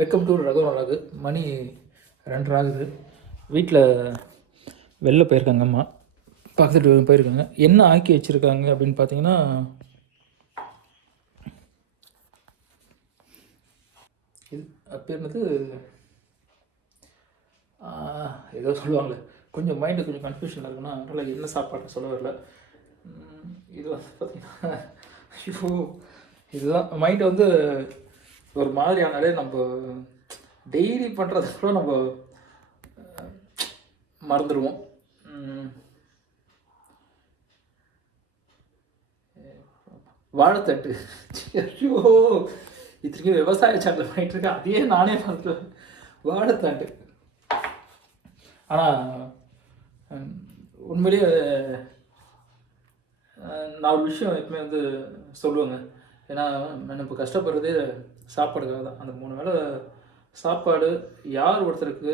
Welcome to Raghuvaran அழகு. மணி 2:30 ஆகுது. வீட்டில் வெளில போயிருக்காங்க அம்மா, பார்த்துட்டு போயிருக்காங்க. என்ன ஆக்கி வச்சுருக்காங்க அப்படின்னு பார்த்தீங்கன்னா, இது அப்போ என்னது ஏதோ சொல்லுவாங்களே, கொஞ்சம் மைண்டு கொஞ்சம் கன்ஃபியூஷனில் இருக்குன்னா அதனால் என்ன சாப்பாடு சொல்ல வரல. இது வந்து பார்த்திங்கன்னா ஐயோ, இதுதான் மைண்டு வந்து ஒரு மாதிரி ஆனாலே நம்ம டெய்லி பண்ணுறது கூட நம்ம மறந்துடுவோம். வாழைத்தட்டு, ஐயோ இத்தனைக்கும் விவசாய சேனல் பண்ணிட்டு இருக்கேன், அதையே நானே மறந்துடுவேன். வாழைத்தட்டு. ஆனால் உண்மையிலேயே நான் ஒரு விஷயம் எப்பவுமே வந்து சொல்லுவேங்க. ஏன்னா நான் இப்போ கஷ்டப்படுறதே சாப்பாடுக்காக தான். அந்த 3 வேளை சாப்பாடு, யார் ஒருத்தருக்கு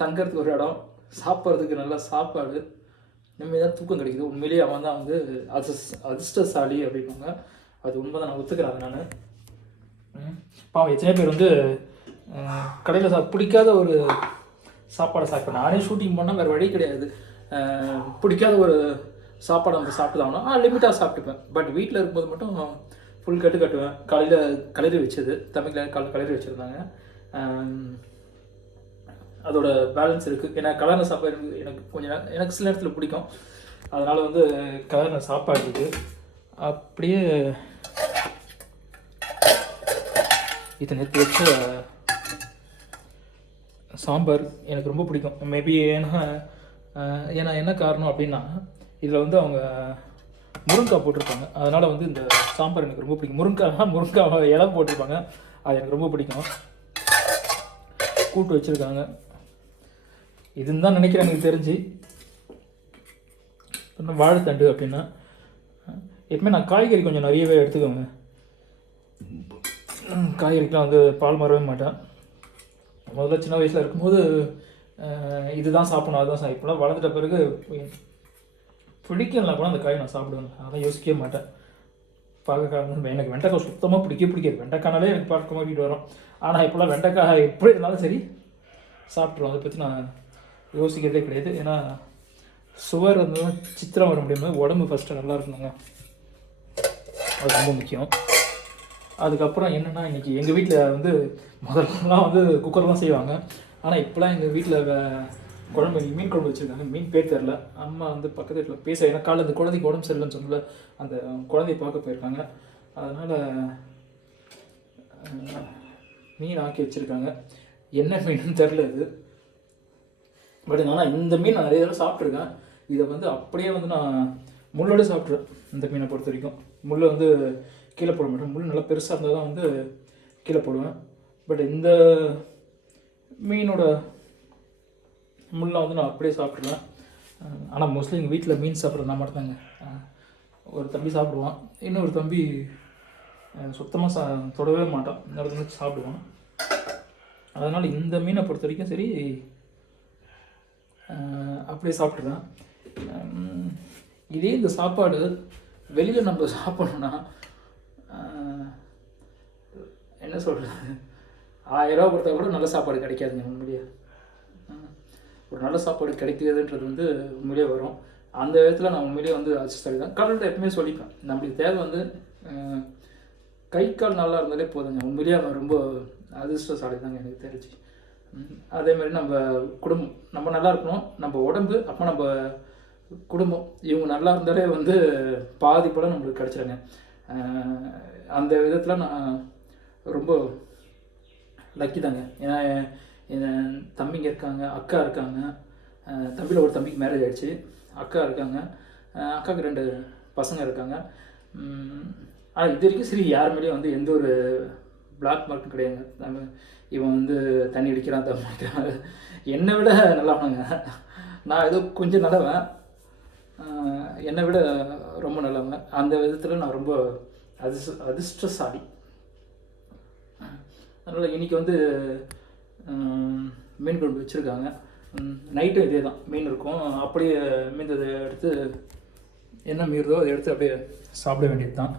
தங்கிறதுக்கு ஒரு இடம், சாப்பிட்றதுக்கு நல்ல சாப்பாடு, நிம்மதியாக தூக்கம் கிடைக்குது. உண்மையிலேயே அவன் தான் வந்து அதிர்ஷ்டசாலி அப்படின்பாங்க. அது உண்மை தான், நான் ஒத்துக்கிறேன். நான் பாவம் எத்தனை பேர் வந்து கடையில் பிடிக்காத ஒரு சாப்பாடை சாப்பிட்டேன். நானே ஷூட்டிங் பண்ணால் வேறு வழி கிடையாது. பிடிக்காத ஒரு சாப்பாடு நம்ம சாப்பிட்டு தான் லிமிட்டாக சாப்பிட்டுப்பேன். பட் வீட்டில் இருக்கும்போது மட்டும் ஃபுல் கட்டுவேன். காலையில் கலரி வச்சது, தமிழில் கலரி வச்சுருந்தாங்க. அதோட பேலன்ஸ் இருக்குது. ஏன்னா கலரின சாப்பாடு எனக்கு கொஞ்சம் எனக்கு சில நேரத்தில் பிடிக்கும். அதனால் வந்து கலரின சாப்பாடு இருக்குது. அப்படியே இதை நேற்று வச்ச சாம்பார் எனக்கு ரொம்ப பிடிக்கும். மேபி ஏன்னா என்ன காரணம் அப்படின்னா, இதில் வந்து அவங்க முருங்கைக்காய் போட்டிருப்பாங்க. அதனால் வந்து இந்த சாம்பார் எனக்கு ரொம்ப பிடிக்கும். முருங்கைக்காய் இலை போட்டிருப்பாங்க, அது எனக்கு ரொம்ப பிடிக்கும். கூட்டு வச்சுருக்காங்க, இதுன்னு தான் நினைக்கிறேன் எனக்கு தெரிஞ்சு. வாழைத்தண்டு அப்படின்னா எப்பவுமே நான் காய்கறி கொஞ்சம் நிறையவே எடுத்துக்கோங்க. காய்கறிக்கெலாம் வந்து பால் மாறவே மாட்டேன். முதல்ல சின்ன வயசில் இருக்கும்போது இதுதான் சாப்பிடணும், அதுதான் சாப்பிடலாம். வளர்ந்துட்ட பிறகு பிடிக்கலனா கூட அந்த காய் நான் சாப்பிடுவேன். அதெல்லாம் யோசிக்கவே மாட்டேன். பார்க்க எனக்கு வெண்டைக்காய் சுத்தமாக பிடிக்காது. வெண்டைக்கானாலே எனக்கு பார்க்க மாட்டிட்டு வரும். ஆனால் இப்போலாம் வெண்டைக்காய் எப்படி இருந்தாலும் சரி சாப்பிட்ருவோம். அதை பற்றி நான் யோசிக்கிறதே கிடையாது. ஏன்னா சுவர் வந்து சித்திரம் வர முடியும்போது உடம்பு ஃபஸ்ட்டு நல்லா இருக்கணுங்க, அது ரொம்ப முக்கியம். அதுக்கப்புறம் என்னென்னா, இன்றைக்கி எங்கள் வீட்டில் வந்து முதல்லாம் வந்து குக்கர்லாம் செய்வாங்க. ஆனால் இப்போலாம் எங்கள் வீட்டில் குழம்பு, மீன் குழம்பு வச்சுருக்காங்க. மீன் பேர் தெரில. அம்மா வந்து பக்கத்து வீட்டில் பேச, ஏன்னா காலையில் அந்த குழந்தைக்கு உடம்பு சரியில்லைன்னு சொன்னல, அந்த குழந்தைய பார்க்க போயிருக்காங்க. அதனால் மீன் ஆக்கி வச்சுருக்காங்க. என்ன மீன் தெரில இது. பட் ஆனால் இந்த மீன் நான் நிறைய தடவை சாப்பிட்ருக்கேன். இதை வந்து அப்படியே வந்து நான் முள்ளோடு சாப்பிட்ருவேன். இந்த மீனை பொறுத்த வரைக்கும் முள்ளை வந்து கீழே போட மாட்டேன். முள் நல்லா பெருசாக இருந்தால் தான் வந்து கீழே போடுவேன். பட் இந்த மீனோட முள்ளை வந்து நான் அப்படியே சாப்பிட்ருவேன். ஆனால் மோஸ்ட்லி எங்கள் வீட்டில் மீன் சாப்பிட்றது நான் மட்டும்தாங்க. ஒரு தம்பி சாப்பிடுவான், இன்னொரு தம்பி சுத்தமாக தொடவே மாட்டான். இன்னொரு தம்பி சாப்பிடுவான். அதனால் இந்த மீனை பொறுத்த வரைக்கும் சரி அப்படியே சாப்பிட்ருவேன். இதே இந்த சாப்பாடு வெளியில் நம்ம சாப்பிட்ணுன்னா என்ன சொல்கிறது, 1000 ரூபா கொடுத்தா கூட நல்ல சாப்பாடு கிடைக்காதுங்க. உண்மையிலேயே ஒரு நல்ல சாப்பாடு கிடைக்கிறதுன்றது வந்து உண்மையிலே வரும். அந்த விதத்தில் நான் உண்மையிலேயே வந்து அதிர்ஷ்டசாலி தான். கடவுள்கிட்ட எப்பவுமே சொல்லிப்பேன், நம்மளுக்கு தேவை வந்து கை கால் நல்லா இருந்தாலே போதுங்க. உண்மையிலேயே அவன் ரொம்ப அதிர்ஷ்டசாலி தாங்க எனக்கு தெரிஞ்சு. அதேமாதிரி நம்ம குடும்பம் நம்ம நல்லா இருக்கணும், நம்ம உடம்பு, அப்போ நம்ம குடும்பம், இவங்க நல்லா இருந்தாலே வந்து பாதி படம் நம்மளுக்கு கிடச்சிருங்க. அந்த விதத்தில் நான் ரொம்ப லக்கி தாங்க. ஏன்னா என் தம்பிங்க இருக்காங்க, அக்கா இருக்காங்க. தம்பியில் ஒரு தம்பிக்கு மேரேஜ் ஆகிடுச்சு, அக்கா இருக்காங்க, அக்காவுக்கு 2 பசங்க இருக்காங்க. ஆனால் இது வரைக்கும் சரி யார் மேலேயும் வந்து எந்த ஒரு பிளாக் மார்க்கும் கிடையாதுங்க. இவன் வந்து தண்ணி அடிக்கிறான், தண்ணி அடிக்கிறான், என்னை விட நல்லவனுங்க. நான் ஏதோ கொஞ்சம் நல்லவன், என்னை விட ரொம்ப நல்லவங்க. அந்த விதத்தில் நான் ரொம்ப அதிர்ஷ்டசாலி. அதனால் இன்றைக்கி வந்து மீன் குழம்பு வச்சுருக்காங்க. நைட்டும் இதே தான், மீன் இருக்கும். அப்படியே மீந்ததை எடுத்து என்ன மீறுதோ அதை எடுத்து அப்படியே சாப்பிட வேண்டியது தான்.